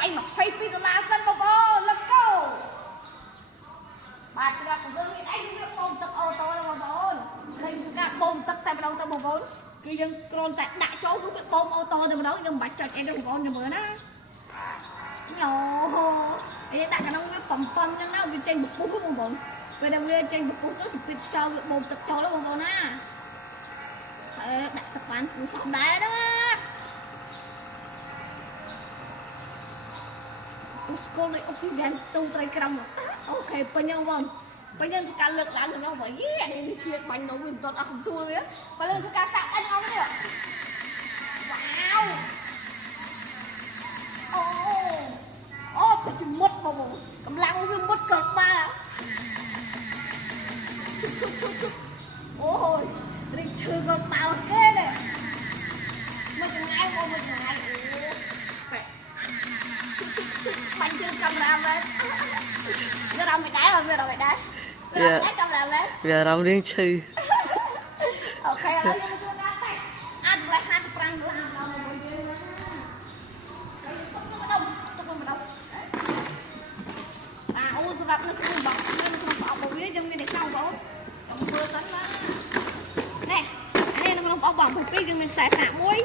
វាយ$22សិនបងប្អូន let's go បាទសម្រាប់បងមានអីវាបូមទឹកអូតូទេបងប្អូនឃើញគឺការបូមទឹកតែម្ដងទៅបងប្អូនគឺយើងគ្រាន់តែដាក់ចូលគឺវាបូមអូតូតែម្ដងយើងមិនបាច់ចុចអីទេបងប្អូនមើលណាអូឯដាក់ក្នុងវាបំពង់ចឹងណាវាចេញបពុះបងប្អូនពេលដែលវាចេញបពុះទៅស្ពីតខ្យល់វាបូមទឹកចូលបងប្អូនណាហើយដាក់ទឹកបានគឺសមដែរណាស្គាល់នៃអុកស៊ីហ្សែនទូត្រីក្រំអូខេពេញហ្នឹងបងពេញយើងធ្វើការលើកឡើងទៅនោះវិញនេះវាឈៀតបាញ់នោះវាមិនទាន់អស់កំទួលវាបើយើងធ្វើការសាក់អញអស់នេះវ៉ាវអូទៅជាមុតបងកម្លាំងវាមុតក៏បាអូយរីកឈឺក៏បោតគេដែរមកចង្អាយមកចង្អាយបាញ់ជើងកាមេរ៉ាមែនវារំមិនដែរវារំមិនដែរវាកាមេរ៉ាមែនវារំរៀងឈឺអូខេហើយយើងធ្វើការតែអាចលេខ$55ដល់មកយើងទុកម្ដងអូសម្រាប់នៅក្នុងបោកនៅក្នុងបោករបស់វាយើងមានតែក្នុងបងខ្ញុំធ្វើសិនណានេះអានេះនៅក្នុងបោកបង7យើងមានខ្សែសាកមួយ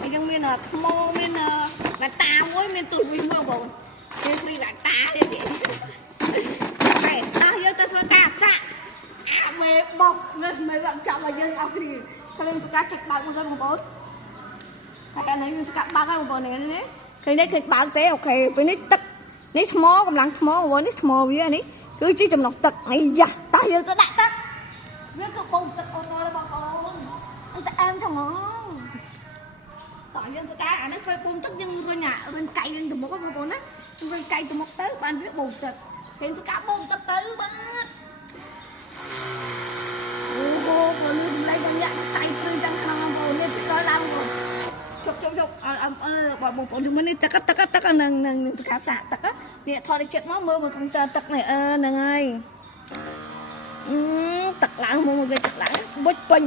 ហើយយើងមានថ្មមានបាតាមួយមានទូមួយមួយបងយើងព្រីបាតាទៀតហេអស់យើងទៅធ្វើការសាក់អាមេបោកមិនបានចាប់ឲ្យយើងអស់គ្នាព្រមការចេញបើកមកបងប្អូនហើយអានេះយើងធ្វើការបើកហើយបងប្អូននេះឃើញនេះឃើញបើកទេអូខេពេលនេះទឹកនេះថ្មកម្លាំងថ្មបងប្អូននេះថ្មវានេះគឺជាចំណុះទឹកអាយ៉ាតោះយើងទៅដាក់ទឹកវាគឺបូមទឹកអូតូបងប្អូនអត់តែអែមចឹងហ្មងតោះយើងធ្វើការអានេះពេលបូមទឹកយើងរុញកៃយើងទៅមុខបងប្អូនណារុញកៃទៅមុខទៅបានវាបូមទឹកពេលធ្វើការបូមទឹកទៅបាទអូបងលឺសម្លេងដល់ញាក់តៃព្រឺចឹងក្នុងបងប្អូននេះដល់ឡើងបងជប់បងប្អូនជុំនេះទឹកនឹងធ្វើការសាកទឹកនេះថតចិត្តមកមើលមកក្នុងទឹកនេះហ្នឹងហើយទឹកឡើងមកវាទឹកឡើងបុចពេញ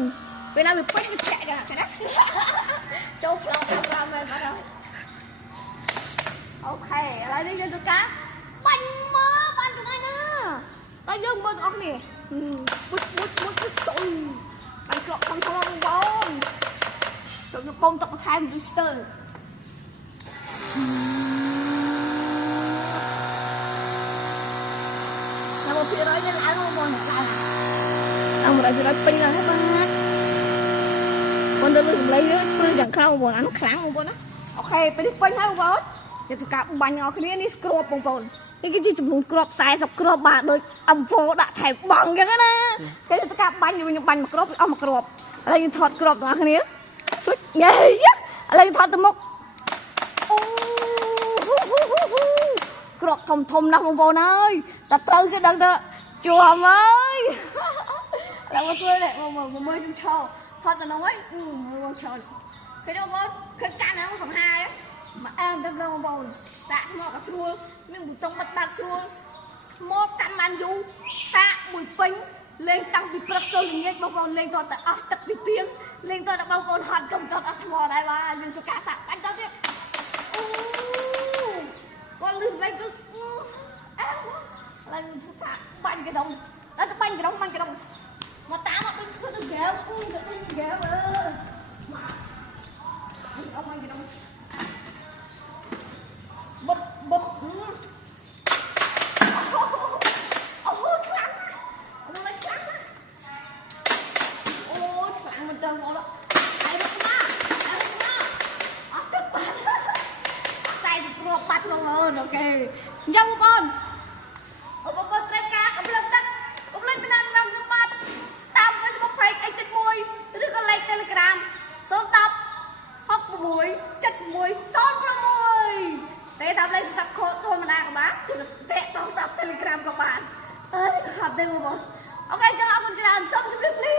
ពេលណាវាពេញវាចាក់ចាណាចូលផ្លោតាមមែនបាត់ហើយអូខេឥឡូវនេះយើងធ្វើការបាញ់មកបានទៅហើយណាតែយើងមើលអស់នេះបុចទុយបាញ់ក្របផងបងប្អូនចូលទៅបំទឹកបន្ថែមទៅស្ទើមកពីរយនេះឡើងមកបងឡើង100%ពេញឡើងហើយបាទបងទៅលើសម្លេងនេះព្រឺយ៉ាងខ្លាំងបងអានោះខ្លាំងបងប្អូនណាអូខេពេលនេះពេញហើយបងប្អូនយើងធ្វើការបាញ់អស់គ្នានេះស្គ្របបងប្អូននេះគឺជាចំនួនគ្រាប់40គ្រាប់បាទដូចអំហ្វូដាក់ថែបង់អញ្ចឹងណាគេធ្វើការបាញ់យើងបាញ់មួយគ្រាប់អស់មួយគ្រាប់ឥឡូវយើងថតគ្រាប់ទាំងអស់គ្នាជុចញ៉ៃឥឡូវយើងថតទៅមុខអូគ្រាប់ធំណាស់បងប្អូនអើយតែត្រូវគេដឹងទៅជួមហើយឡើងមកជួយនេះមកមើលខ្ញុំឈរថតទៅនោះហើយមើលឈរពេលបងប្អូនឃើញកាន់ហ្នឹងសំហាយមកអែមទៅបងប្អូនដាក់ថ្មក៏ស្រួលមានប៊ូតុងបិទបាក់ស្រួលមកកាន់បានយូរសាកមួយពេញលេងតាំងពីព្រឹកទៅល្ងាចបងប្អូនលេងតតែអស់ទឹកពីពីងលេងតតែបងប្អូនហត់កុំតអស់ថ្មដែរបាទយើងធ្វើការសាកបាញ់តទៀតអូគាត់លឺលេងគឺអែមឡើងធ្វើការបាញ់កដុំដល់ទៅបាញ់កដុំមកតាមមកដូចធ្វើទៅហ្គេមទៅហ្គេមមកអស់បាញ់កដុំបុតអូខ្លាំងអូខ្លាំងមែនតើបងអត់ទឹកបាត់តែគ្រាប់បាត់បងអូនអូខេអញ្ចឹងបងប្អូនត្រូវការកម្លាំងទឹកកម្លាំងទៅដល់ខ្ញុំបាត់តាម Facebook page 171ឬក៏លេខ Telegram 010 66 71 06តែតាមលេខទូរស័ព្ទខូតធម្មតាក៏បានគឺតែតាម Telegram ក៏បានអើយខប់ទេបងប្អូនអូខេចឹងអរគុណច្រើនសូមជម្រាបលា